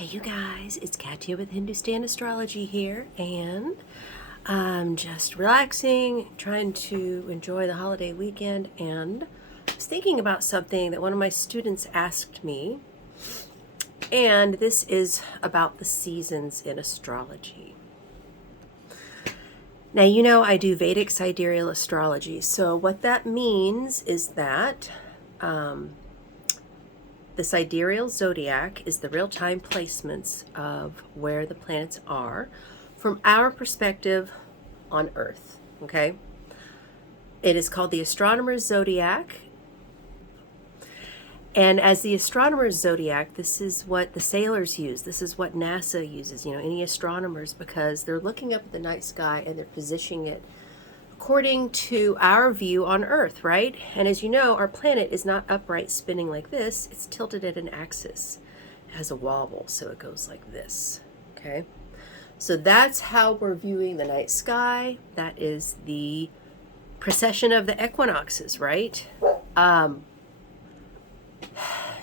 Hey you guys, it's Katya with Hindustan Astrology here, and I'm just relaxing, trying to enjoy the holiday weekend, and I was thinking about something that one of my students asked me, and this is about the seasons in astrology. Now, you know I do Vedic Sidereal Astrology, so what that means is that the Sidereal Zodiac is the real-time placements of where the planets are from our perspective on Earth, okay? It is called the Astronomer's Zodiac. And as the Astronomer's Zodiac, this is what the sailors use. This is what NASA uses, any astronomers, because they're looking up at the night sky and they're positioning it according to our view on Earth, right? And as you know, our planet is not upright spinning like this. It's tilted at an axis. It has a wobble, so it goes like this, okay? So that's how we're viewing the night sky. That is the precession of the equinoxes, right?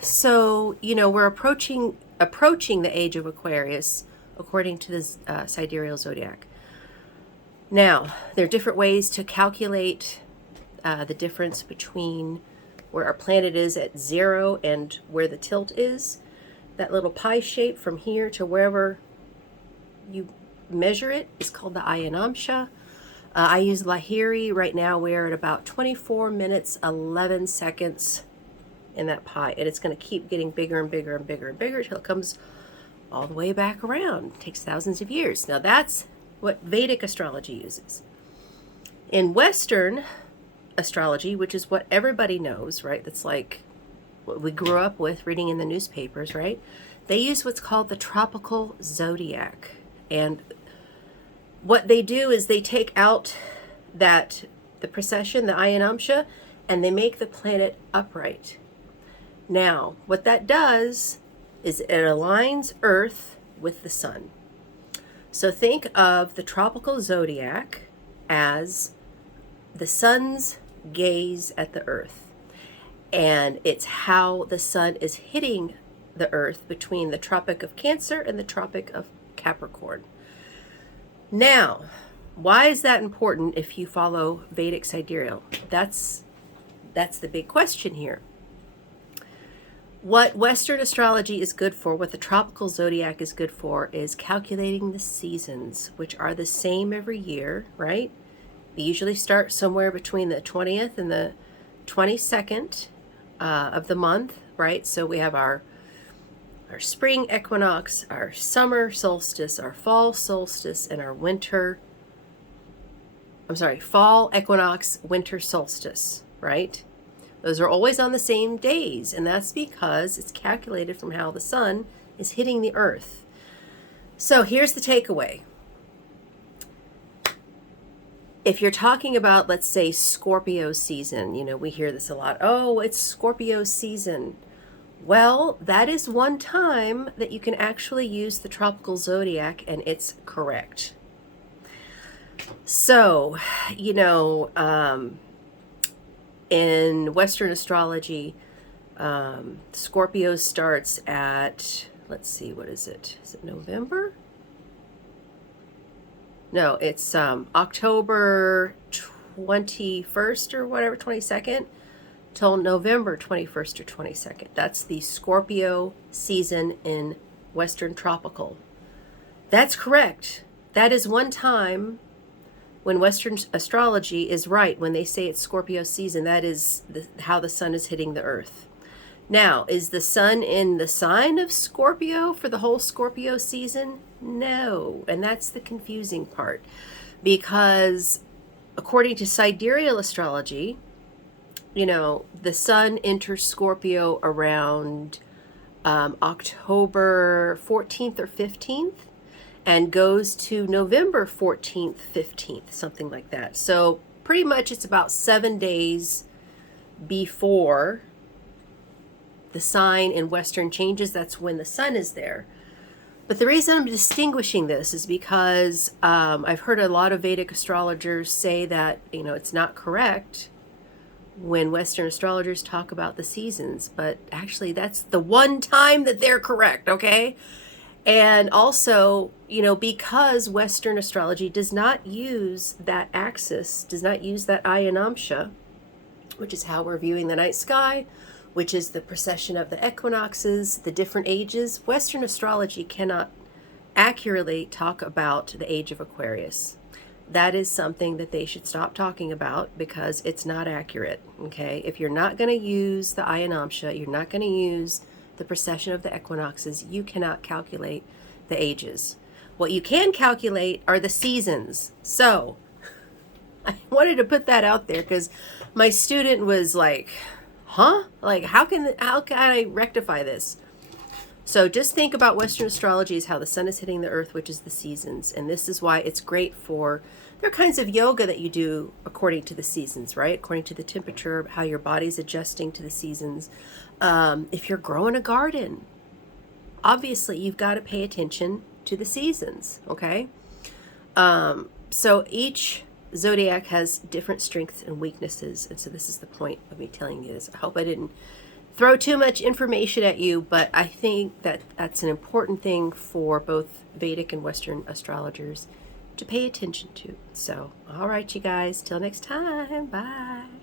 So, we're approaching the age of Aquarius according to the Sidereal Zodiac. Now, there are different ways to calculate the difference between where our planet is at 0 and where the tilt is. That little pie shape from here to wherever you measure it is called the Ayanamsha. I use Lahiri. Right now we're at about 24 minutes, 11 seconds in that pie. And it's going to keep getting bigger and bigger and bigger and bigger until it comes all the way back around. It takes thousands of years. Now that's what Vedic astrology uses. In Western astrology, which is what everybody knows, right? That's like what we grew up with reading in the newspapers, right? They use what's called the tropical zodiac. And what they do is they take out the precession, the Ayanamsha, and they make the planet upright. Now, what that does is it aligns Earth with the sun. So think of the tropical zodiac as the sun's gaze at the earth. And it's how the sun is hitting the earth between the Tropic of Cancer and the Tropic of Capricorn. Now, why is that important if you follow Vedic Sidereal? That's the big question here. What Western astrology is good for, what the tropical zodiac is good for, is calculating the seasons, which are the same every year, right? They usually start somewhere between the 20th and the 22nd of the month, right? So we have our spring equinox, our summer solstice, our fall solstice, and our fall equinox, winter solstice, right? Those are always on the same days, and that's because it's calculated from how the sun is hitting the earth. So here's the takeaway. If you're talking about, let's say, Scorpio season, we hear this a lot. Oh, it's Scorpio season. Well, that is one time that you can actually use the tropical zodiac, and it's correct. So, in Western astrology, Scorpio starts at, let's see, what is it? Is it November? No, it's October 21st or whatever, 22nd, till November 21st or 22nd. That's the Scorpio season in Western tropical. That's correct. That is one time when Western astrology is right. When they say it's Scorpio season, that is how the sun is hitting the earth. Now, is the sun in the sign of Scorpio for the whole Scorpio season? No. And that's the confusing part. Because according to Sidereal astrology, the sun enters Scorpio around October 14th or 15th. And goes to November 14th, 15th, something like that. So pretty much it's about 7 days before the sign in Western changes. That's when the sun is there. But the reason I'm distinguishing this is because I've heard a lot of Vedic astrologers say that, it's not correct when Western astrologers talk about the seasons, but actually that's the one time that they're correct, okay? And also, you know, because Western astrology does not use that axis, does not use that ayanamsha, which is how we're viewing the night sky, which is the precession of the equinoxes, the different ages, Western astrology cannot accurately talk about the age of Aquarius. That is something that they should stop talking about because it's not accurate, okay? If you're not going to use the ayanamsha, you're not going to use the precession of the equinoxes, you cannot calculate the ages. What you can calculate are the seasons. So I wanted to put that out there because my student was like, huh? Like, how can I rectify this? So just think about Western astrology as how the sun is hitting the earth, which is the seasons. And this is why it's great for, there are kinds of yoga that you do according to the seasons, right? According to the temperature, how your body's adjusting to the seasons. If you're growing a garden, obviously you've got to pay attention to the seasons, okay? So each zodiac has different strengths and weaknesses. And so this is the point of me telling you this. I hope I didn't throw too much information at you, but I think that that's an important thing for both Vedic and Western astrologers to pay attention to. So, all right, you guys, till next time, bye.